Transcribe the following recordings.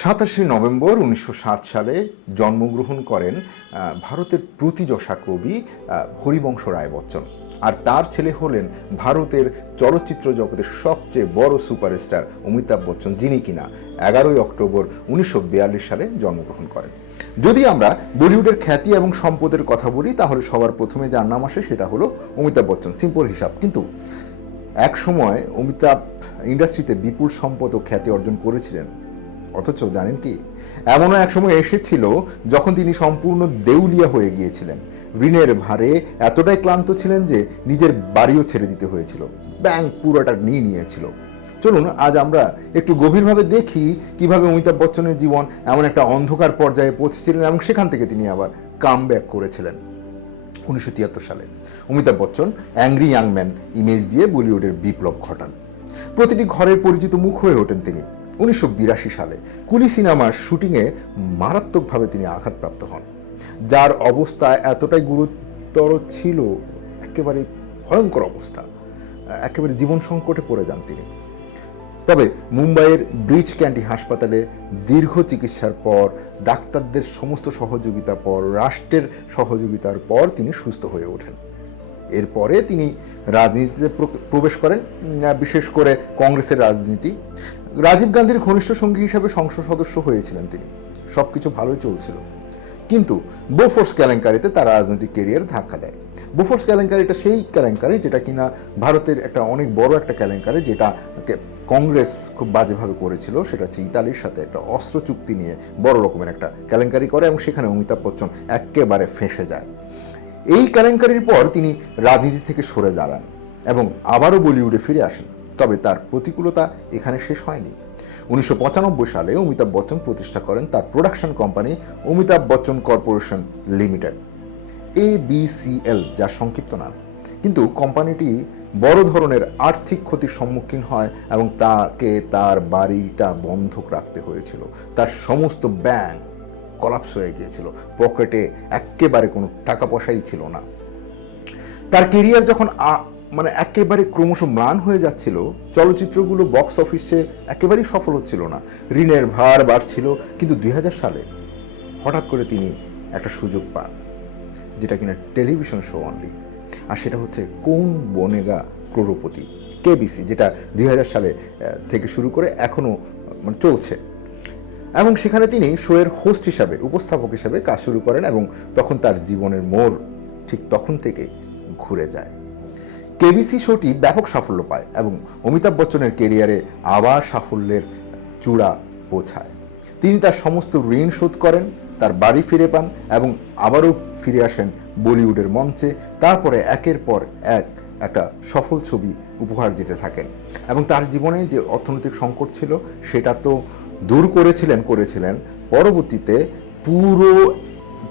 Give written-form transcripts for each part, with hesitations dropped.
27 November 1907 সালে জন্মগ্রহণ করেন ভারতের প্রথিযশা কবি হরিবংশ রায় বচ্চন। আর তার ছেলে হলেন ভারতের চলচ্চিত্র জগতের সবচেয়ে বড় সুপারস্টার অমিতাভ বচ্চন, যিনি কিনা 11 অক্টোবর 1942 সালে জন্মগ্রহণ করেন। যদি আমরা বলিউডের খ্যাতি এবং সম্পদের কথা বলি, তাহলে সবার প্রথমে যার নাম আসে সেটা হলো অমিতাভ বচ্চন, সিম্পল হিসাব। কিন্তু এক সময় অমিতাভ ইন্ডাস্ট্রিতে বিপুল সম্পদ ও খ্যাতি অর্জন করেছিলেন, অথচ জানেন কি, এমনও এক সময় এসেছিল যখন তিনি সম্পূর্ণ দেউলিয়া হয়ে গিয়েছিলেন। ঋণের ভারে এতটাই ক্লান্ত ছিলেন যে নিজের বাড়িও ছেড়ে দিতে হয়েছিল, ব্যাংক পুরোটা নিয়ে নিয়েছিল। চলুন আজ আমরা একটু গভীরভাবে দেখি কিভাবে অমিতাভ বচ্চনের জীবন এমন একটা অন্ধকার পর্যায়ে পৌঁছেছিলেন এবং সেখান থেকে তিনি আবার কাম ব্যাক করেছিলেন। 1973 সালে Amitabh Bachchan angry young man image দিয়ে বলিউডের বিপ্লব ঘটান। প্রতিটি ঘরের পরিচিত মুখ হয়ে ওঠেন তিনি। 1982 সালে কুলি সিনেমার শুটিংয়ে মারাত্মকভাবে তিনি আঘাতপ্রাপ্ত হন, যার অবস্থা এতটাই গুরুতর ছিল, একেবারে ভয়ঙ্কর অবস্থা, একেবারে জীবন সংকটে পড়ে যান তিনি। তবে মুম্বাইয়ের ব্রিচ ক্যান্ডি হাসপাতালে দীর্ঘ চিকিৎসার পর, ডাক্তারদের সমস্ত সহযোগিতার পর, রাষ্ট্রের সহযোগিতার পর তিনি সুস্থ হয়ে ওঠেন। এরপরে তিনি রাজনীতিতে প্রবেশ করেন, বিশেষ করে কংগ্রেসের রাজনীতি। রাজীব গান্ধীর ঘনিষ্ঠ সঙ্গী হিসাবে সংসদ সদস্য হয়েছিলেন তিনি। সব কিছু ভালোই চলছিল, কিন্তু বোফোর্স কেলেঙ্কারিতে তার রাজনৈতিক কেরিয়ার ধাক্কা দেয়। বোফোর্স কেলেঙ্কারিটা সেই কেলেঙ্কারি যেটা কিনা ভারতের একটা অনেক বড় একটা কেলেঙ্কারি, যেটা কংগ্রেস খুব বাজেভাবে করেছিল। সেটা হচ্ছে ইতালির সাথে একটা অস্ত্র চুক্তি নিয়ে বড় রকমের একটা কেলেঙ্কারি করে এবং সেখানে অমিতাভ বচ্চন একেবারে ফেঁসে যায়। এই কেলেঙ্কারির পর তিনি রাজনীতি থেকে সরে দাঁড়ান এবং আবারও বলিউডে ফিরে আসেন। তবে তার প্রতিকূলতা এখানে শেষ হয়নি। 1995 সালে অমিতাভ বচ্চন প্রতিষ্ঠা করেন তার production company Amitabh Bachchan corporation limited, ABCL, যার সংক্ষিপ্ত নাম। কিন্তু কোম্পানিটি বড় ধরনের আর্থিক ক্ষতির সম্মুখীন হয় এবং তাকে তার বাড়িটা বন্ধক রাখতে হয়েছিল। তার সমস্ত ব্যাংক কলাপস হয়ে গিয়েছিল, পকেটে একেবারে কোনো টাকা পয়সাই ছিল না। তার কেরিয়ার যখন একেবারে ক্রমশ ম্লান হয়ে যাচ্ছিল, চলচ্চিত্রগুলো বক্স অফিসে একেবারেই সফল হচ্ছিল না, ঋণের ভার বাড়ছিল। কিন্তু 2000 সালে হঠাৎ করে তিনি একটা সুযোগ পান, যেটা কিনা টেলিভিশন শো অনলি, আর সেটা হচ্ছে কৌন বনেগা ক্রোড়পতি, KBC, যেটা 2000 সালে থেকে শুরু করে এখনও চলছে। এবং সেখানে তিনি শোয়ের হোস্ট হিসাবে, উপস্থাপক হিসাবে কাজ শুরু করেন এবং তখন তার জীবনের মোড় ঠিক তখন থেকে ঘুরে যায়। KBC শোটি ব্যাপক সাফল্য পায় এবং অমিতাভ বচ্চনের কেরিয়ারে আবার সাফল্যের চূড়া পৌঁছায়। তিনি তার সমস্ত ঋণ শোধ করেন, তার বাড়ি ফিরে পান এবং আবারও ফিরে আসেন বলিউডের মঞ্চে। তারপরে একের পর একটা সফল ছবি উপহার দিতে থাকেন এবং তার জীবনে যে অর্থনৈতিক সংকট ছিল সেটা তো দূর করেছিলেন। পরবর্তীতে পুরো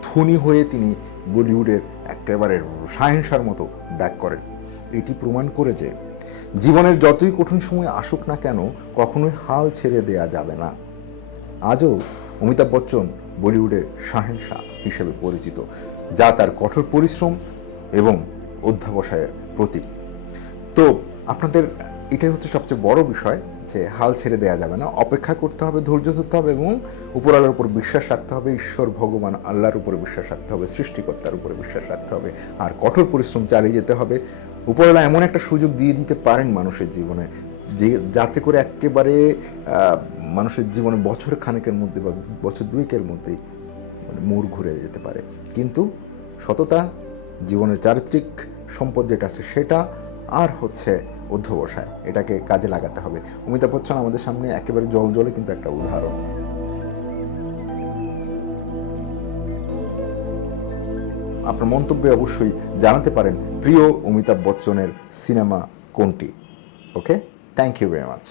ধনী হয়ে তিনি বলিউডের একেবারে শাহেনশার মতো ব্যাক করেন। এটি প্রমাণ করে যে জীবনের যতই কঠিন সময় আসুক না কেন, কখনোই হাল ছেড়ে দেয়া যাবে না। আজও অমিতাভ বচ্চন বলিউডের শাহেনশাহ হিসেবে পরিচিত, যা তার কঠোর পরিশ্রম এবং অধ্যবসায়ের প্রতীক। তো আপনাদের এটাই হচ্ছে সবচেয়ে বড় বিষয়, যে হাল ছেড়ে দেওয়া যাবে না, অপেক্ষা করতে হবে, ধৈর্য ধরতে হবে এবং উপরওয়ালার উপর বিশ্বাস রাখতে হবে, ঈশ্বর ভগবান আল্লাহর উপরে বিশ্বাস রাখতে হবে, সৃষ্টিকর্তার উপরে বিশ্বাস রাখতে হবে, আর কঠোর পরিশ্রম চালিয়ে যেতে হবে। উপরওয়ালা এমন একটা সুযোগ দিয়ে দিতে পারেন মানুষের জীবনে, যে যাতে করে একেবারে মানুষের জীবনে বছর খানেকের মধ্যে বা বছর দুয়েকের মধ্যেই মোড় ঘুরে যেতে পারে। কিন্তু সততা, জীবনের চারিত্রিক সম্পদ যেটা আছে সেটা, আর হচ্ছে অধ্যবসায়, এটাকে কাজে লাগাতে হবে। অমিতাভ বচ্চন আমাদের সামনে একেবারে জলে কিন্তু একটা উদাহরণ। আপনার মন্তব্যে অবশ্যই জানাতে পারেন প্রিয় অমিতাভ বচ্চনের সিনেমা কোনটি। ওকে, থ্যাংক ইউ ভেরি মাচ।